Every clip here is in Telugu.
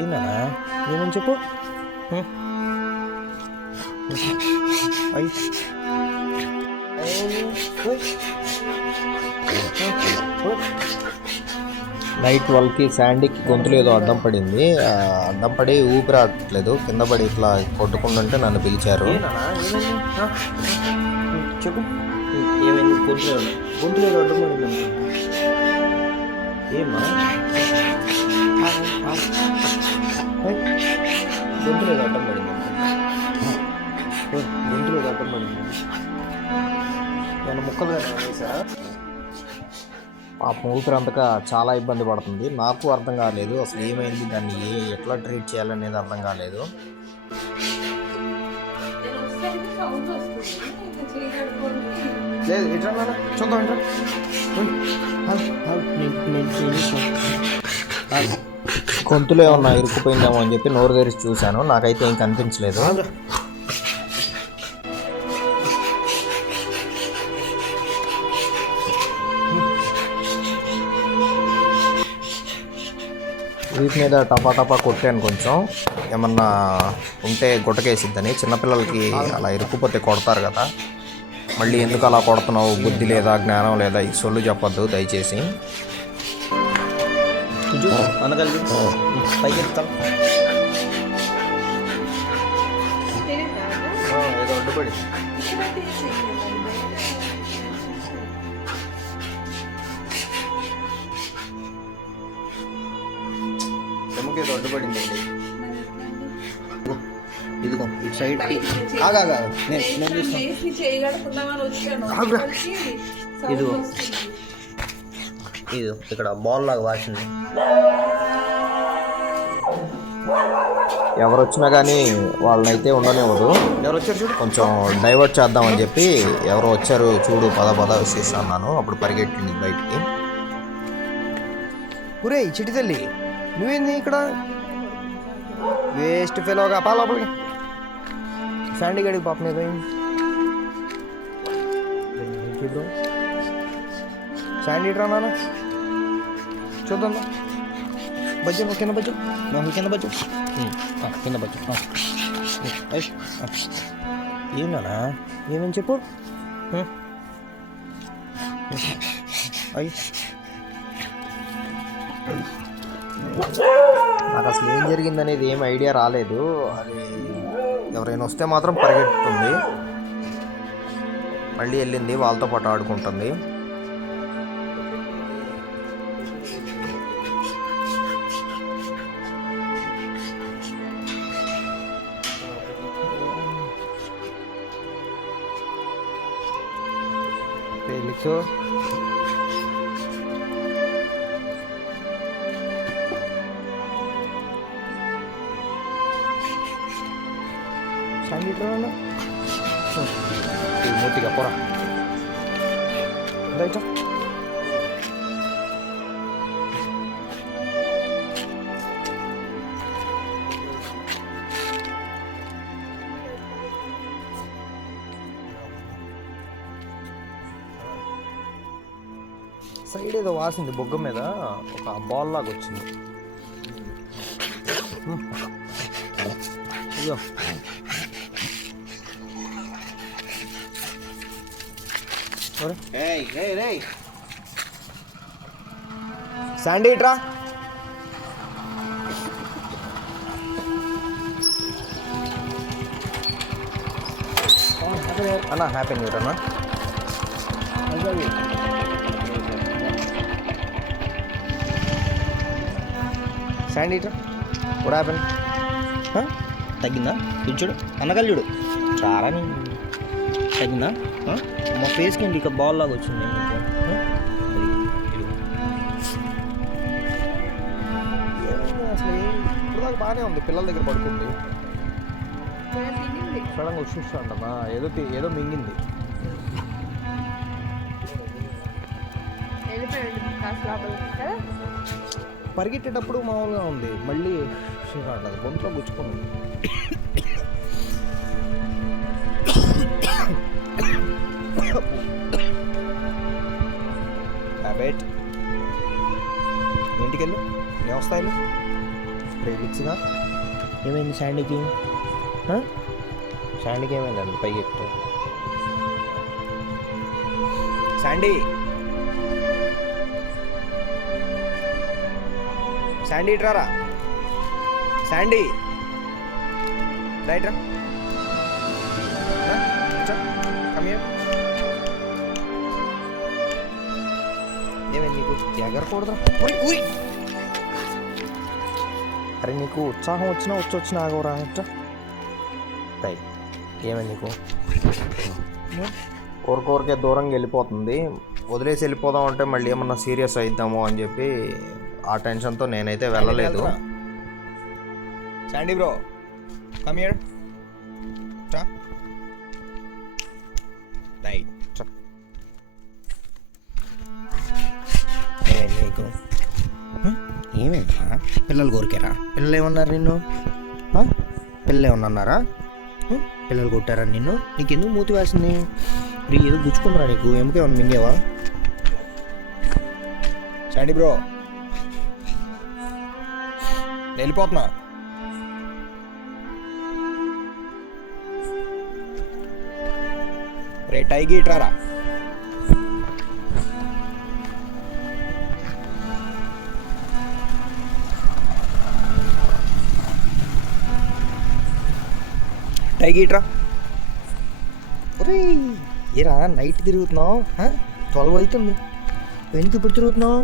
ఏనా ఏమని చెప్పు. నైట్ 12కి శాండీకి గొంతులు ఏదో అడ్డం పడింది. అడ్డం పడి ఊపిరాడట్లేదు. కింద పడి ఇట్లా కొట్టుకుంటుంటే నన్ను పిలిచారు. చెప్పు ఏమైంది? గొంతులు ఏదో అడ్డం పడింది. ఏమా గొంతులు ఏదో అడ్డం పడింది. గొంతులు ఏదో అడ్డం పడింది. నేను ముక్కలు వేసారా? పాపం ఊపిరంతగా చాలా ఇబ్బంది పడుతుంది. నాకు అర్థం కాలేదు అసలు ఏమైంది, దాన్ని ఎట్లా ట్రీట్ చేయాలనేది అర్థం కాలేదు. లేదు ఎట్లా చూద్దాం ఎట్లా గొంతులో ఏమన్నా ఇరుక్కుపోయిందేమో అని చెప్పి నోరు తెరిచి చూశాను. నాకైతే ఏం కనిపించలేదు. వీటి మీద టపా కొట్టాను కొంచెం, ఏమన్నా ఉంటే గుట్టకేసిద్దని. చిన్నపిల్లలకి అలా ఇరుక్కుపోతే కొడతారు కదా, మళ్ళీ ఎందుకు అలా కొడుతున్నావు, బుద్ధి లేదా జ్ఞానం లేదా, ఈ సొల్లు చెప్పొద్దు దయచేసి. అనగలి పైకి ఎత్తాం ఏదో అడ్డుపడి ఏదో అడ్డుపడిందండి. ఇదిగో ఇటు సైడ్ ఇదిగో ఇది ఇక్కడ బాల్ లాగా వాసింది. ఎవరు వచ్చినా కానీ వాళ్ళనైతే ఉండనివ్వదు. ఎవరు వచ్చారు చూడు, కొంచెం డైవర్ట్ చేద్దామని చెప్పి ఎవరో వచ్చారు చూడు పద విశేషం అన్నాను. అప్పుడు పరిగెట్టింది బయటికి. ఒరే చిటి తల్లి, నువ్వేంది ఇక్కడ? వేస్ట్ ఫెలోగా పా లోపలికి. శాండీ గడికి పాపం ఏదైంది చూద్దాం. శాండీ ఇట్రా నాన్న చూద్దాం. బజ్జు నువ్వు కింద బజ్జు, నువ్వు కింద బజ్జు, కింద బజ్జు. ఏమన్నా ఏమని చెప్పు. అయ్యి నాకు అసలు ఏం జరిగిందనేది ఏం ఐడియా రాలేదు. అది ఎవరైనా వస్తే మాత్రం పరిగెత్తుతుంది, మళ్ళీ వెళ్ళింది వాళ్ళతో పాటు ఆడుకుంటుంది. ఫెలిక్స్ మూర్తిగా పోరా బయట. సైడ్ ఏదో వాసింది బొగ్గ మీద, ఒక బాల్ లాగా వచ్చింది. అయ్యో శాండీ ఇట్రా. అన్నా హ్యాపీ న్యూ ఇయర్ అన్నా. శాండీ ఇట్రా. కూడా హ్యాపీ తగ్గిందా? ఇది చూడు అన్నగారు చూడు చాలా తగ్గిందా? మా ఫేస్కి ఏంటి ఇక బాల్ లాగా వచ్చింది. అసలు ఇప్పుడు దాకా బాగానే ఉంది, పిల్లల దగ్గర పడుకుంది. సడన్గా వచ్చేస్తాంటమ్మా, ఏదో మింగింది. పరిగెట్టేటప్పుడు మామూలుగా ఉంది, మళ్ళీ రావట్లేదు, గొంతులో గుచ్చుకుంది. ఇంటికి వెళ్ళు. ఏమొస్తాయి రిక్స్గా? ఏమైంది శాండీకి? శాండీకి ఏమైందండి పైకి ఎక్కువ? శాండీ శాండీ ఇట్రారా. శాండీ రైట్ రా. ఏమైంది నీకు? ఎగరకూడదు. అరే నీకు ఉత్సాహం వచ్చినా ఆగవరా రైట్. ఏమైంది నీకు? ఊరికే దూరంగా వెళ్ళిపోతుంది. వదిలేసి వెళ్ళిపోదాం అంటే మళ్ళీ ఏమన్నా సీరియస్ అయిద్దామో అని చెప్పి ఆ టెన్షన్తో నేనైతే వెళ్ళలేదు. Sandy bro come here. Right. ఏమైంది నీకు? ఏమైందా? పిల్లలు కోరికారా? పిల్లలు ఏమన్నారు నిన్ను? పిల్లలు ఏమన్నారా? పిల్లలు కొట్టారా నిన్ను? నీకెందుకు మూతి వేసింది? ఏదో గుచ్చుకుంటారా నీకు? ఏమికేమన్నా మింగేవా? శాండీ బ్రో వెళ్ళిపోతున్నా. రే టైగి ఇట్రారా. టైగి ఇట్రా. ఒరే ఏరా నైట్ తిరుగుతున్నావు? 12 అవుతుంది. ఎందుకు ఇప్పుడు తిరుగుతున్నావు?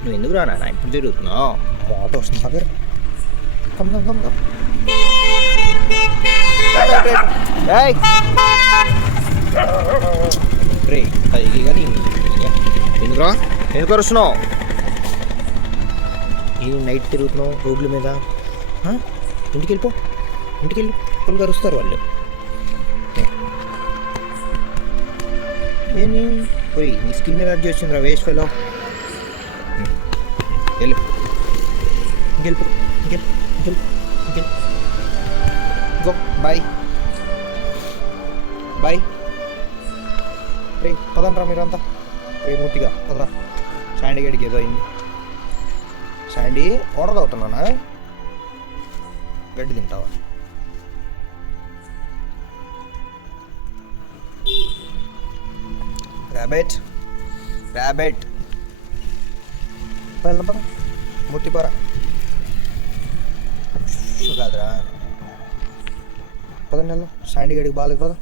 నువ్వు ఎందుకు రా నాన్న ఇప్పుడు తిరుగుతున్నావు? ఆటో వస్తుంది Sagar. Come come come come. రే టైగి కానీ ఎందుకురా? ఎందుకు వస్తున్నావు? ఏమి నైట్ తిరుగుతున్నావు రోడ్ల మీద? ఇంటికి వెళ్ళిపో. ఇంటికి వెళ్ళి వాళ్ళు కరుస్తారు వాళ్ళు. ఏంటి పోయి నీ స్కిన్ ఎలర్జీ వచ్చిందిరా వేస్ట్ ఫెలో. వెళ్ళు ఇంకెళ్ళిపో. ఇంకెళ్ళి గో. Bye bye. రే పదండ్రా మీరంతా. రే ముట్టిగా పదరా. శాండీ గడికి ఏదో అయింది. శాండీ వాటర్ తాగుతున్నానా? గడ్డి తింటావా? ర్యాబెట్ ర్యాబెట్ పద పద ముట్టిపోరా. కాదురా పద నెల శాండీ గడికి బాగాలేదు పద.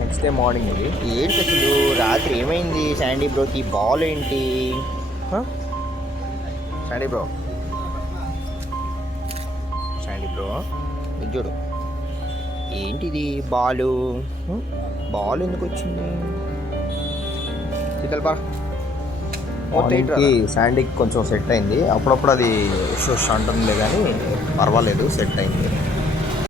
నెక్స్ట్ డే మార్నింగ్ ఇది ఏంటి అసలు? రాత్రి ఏమైంది శాండీ బ్రోకి? బాల్ ఏంటి శాండీ బ్రో? శాండీ బ్రో ఇది చూడు ఏంటిది? బాల్ ఎందుకు వచ్చింది? శాండీకి కొంచెం సెట్ అయింది. అప్పుడప్పుడు అది షుష్ అంటుందిలే కానీ పర్వాలేదు, సెట్ అయింది.